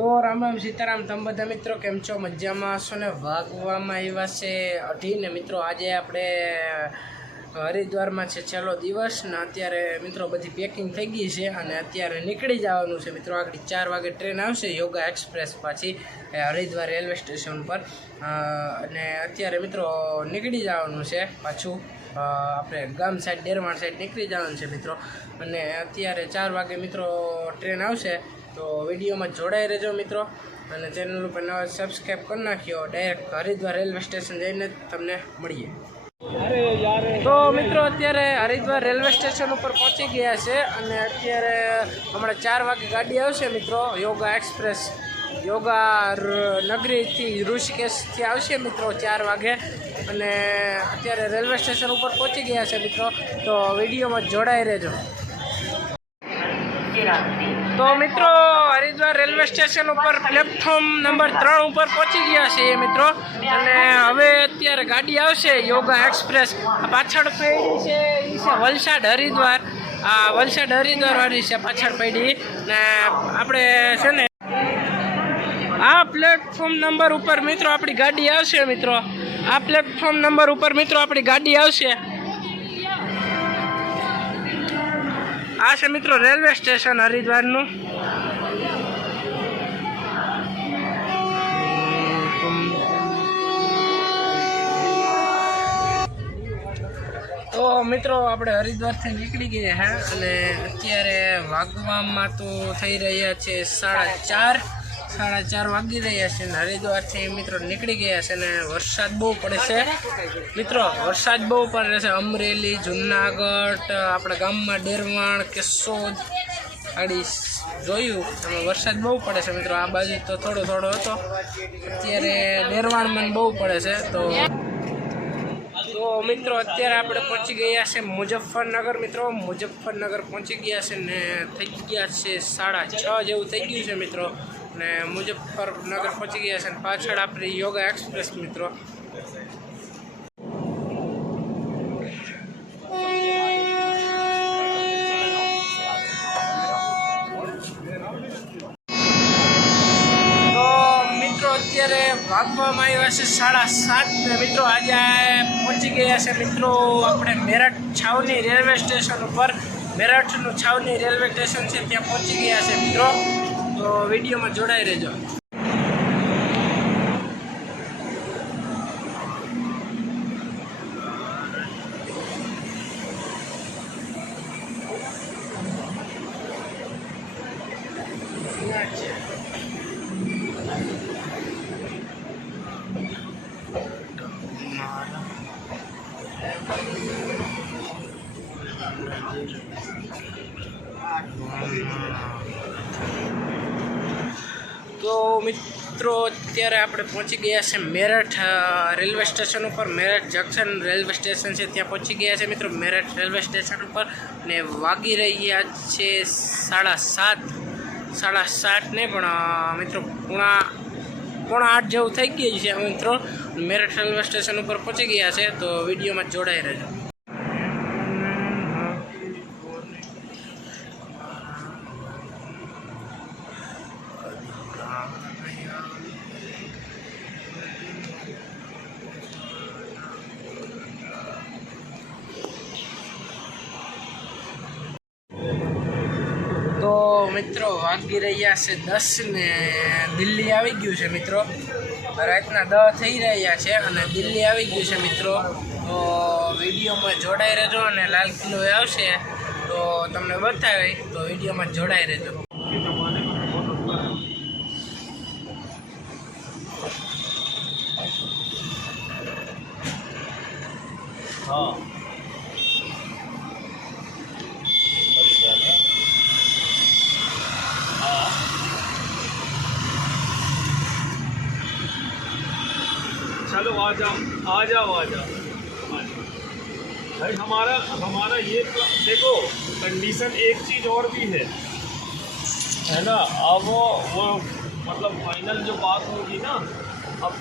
તો રામ રામ સીતારામ, તમે બધા મિત્રો કેમ છો? મજામાં હશો ને? વાગવામાં આવ્યા છે અઢીને મિત્રો, આજે આપણે હરિદ્વારમાં છે છેલ્લો દિવસ ને અત્યારે મિત્રો બધી પેકિંગ થઈ ગઈ છે અને અત્યારે નીકળી જવાનું છે મિત્રો. આગળ ચાર વાગે ટ્રેન આવશે, યોગા એક્સપ્રેસ પાછી હરિદ્વાર રેલવે સ્ટેશન પર. અને અત્યારે મિત્રો નીકળી જવાનું છે પાછું. આપણે ગામ સાઈડ ડેરવાણ સાઈડ નીકળી જવાનું છે મિત્રો. અને અત્યારે ચાર વાગે મિત્રો ટ્રેન આવશે. તો વિડીયોમાં જોડાઈ રહેજો મિત્રો અને ચેનલ ઉપર નવા સબસ્ક્રાઈબ કરી નાખ્યો ડાયરેક્ટ હરિદ્વાર રેલવે સ્ટેશન જઈને તમને મળીએ. તો મિત્રો અત્યારે હરિદ્વાર રેલવે સ્ટેશન ઉપર પહોંચી ગયા છે અને અત્યારે હમણાં ચાર વાગે ગાડી આવશે મિત્રો. યોગા એક્સપ્રેસ, યોગા નગરીથી ઋષિકેશથી આવશે મિત્રો ચાર વાગે. અને અત્યારે રેલવે સ્ટેશન ઉપર પહોંચી ગયા છે મિત્રો. તો વિડીયોમાં જોડાઈ રહેજો. તો મિત્રો, હરિદ્વાર રેલવે સ્ટેશન ઉપર પ્લેટફોર્મ નંબર ત્રણ ઉપર પહોંચી ગયા છે મિત્રો. અને હવે અત્યારે ગાડી આવશે, યોગા એક્સપ્રેસ. પાછળ પડી છે એ છે વલસાડ હરિદ્વાર. આ વલસાડ હરિદ્વાર વાળી છે પાછળ પડી. ને આપણે છે ને, આ પ્લેટફોર્મ નંબર ઉપર મિત્રો આપણી ગાડી આવશે મિત્રો. આ પ્લેટફોર્મ નંબર ઉપર મિત્રો આપણી ગાડી આવશે. આ છે મિત્રો રેલવે સ્ટેશન હરિદ્વારનું. તો મિત્રો આપણે હરિદ્વારથી નીકળી ગયા હે અને અત્યારે વાગવામાં તો થઈ રહ્યા છે સાડા ચાર. સાડા ચાર વાગી રહ્યા છે અને હરિદ્વારથી મિત્રો નીકળી ગયા છે અને વરસાદ બહુ પડે છે. મિત્રો, વરસાદ બહુ પડે છે. અમરેલી, જુનાગઢ, આપણા ગામમાં ડેરવાણ, કેશોદ, આડી જોયું. એમાં વરસાદ બહુ પડે છે મિત્રો. આ બાજુ તો થોડો થોડો હતો. અત્યારે ડેરવાણમાં બહુ પડે છે. તો તો મિત્રો, અત્યારે આપણે પહોંચી ગયા છે મુઝફ્ફરનગર. મિત્રો, મુઝફ્ફરનગર પહોંચી ગયા છે ને થઈ ગયા છે સાડા છ જેવું થઈ ગયું છે મિત્રો. ને મુઝફ્ફરનગર પહોંચી ગયા છે ને પાછળ આપણી યોગા એક્સપ્રેસ મિત્રો. અત્યારે ભાગવામાં આવ્યા છે સાડા સાત. મિત્રો આજે પહોંચી ગયા છે મિત્રો આપણે મેરઠ છાવની રેલવે સ્ટેશન ઉપર. મેરઠનું છાવની રેલવે સ્ટેશન છે, ત્યાં પહોંચી ગયા છે મિત્રો. તો વિડીયોમાં જોડાઈ રહેજો. અહીંયા તો મિત્રો, અત્યારે આપણે પહોંચી ગયા છે મેરઠ રેલવે સ્ટેશન ઉપર. મેરઠ જંકશન રેલવે સ્ટેશન છે, ત્યાં પહોંચી ગયા છે મિત્રો. મેરઠ રેલવે સ્ટેશન ઉપર ને વાગી રહ્યા છે સાડા સાત. સાડા સાત ને પણ મિત્રો, પૂણા, પોણા આઠ જેવું થઈ ગયું છે મિત્રો. મેરઠ રેલવે સ્ટેશન ઉપર પહોંચી ગયા છે, તો વિડીયોમાં જોડાઈ રહેજો તો મિત્રો, વાગી રહ્યા છે દસ ને દિલ્હી આવી ગયું છે મિત્રો. રાતના દહ થઈ રહ્યા છે અને દિલ્હી આવી ગયું છે મિત્રો. તો વિડીયોમાં જોડાઈ રહેજો અને લાલ કિલ્લો આવશે તો તમને બતાવી તો વિડીયોમાં જોડાઈ રહેજો. हाँ चलो आ जाओ आ जाओ आ जाओ। भाई, हमारा हमारा ये देखो कंडीशन एक चीज़ और भी है है ना अब वो वो मतलब फाइनल जो बात होगी ना, अब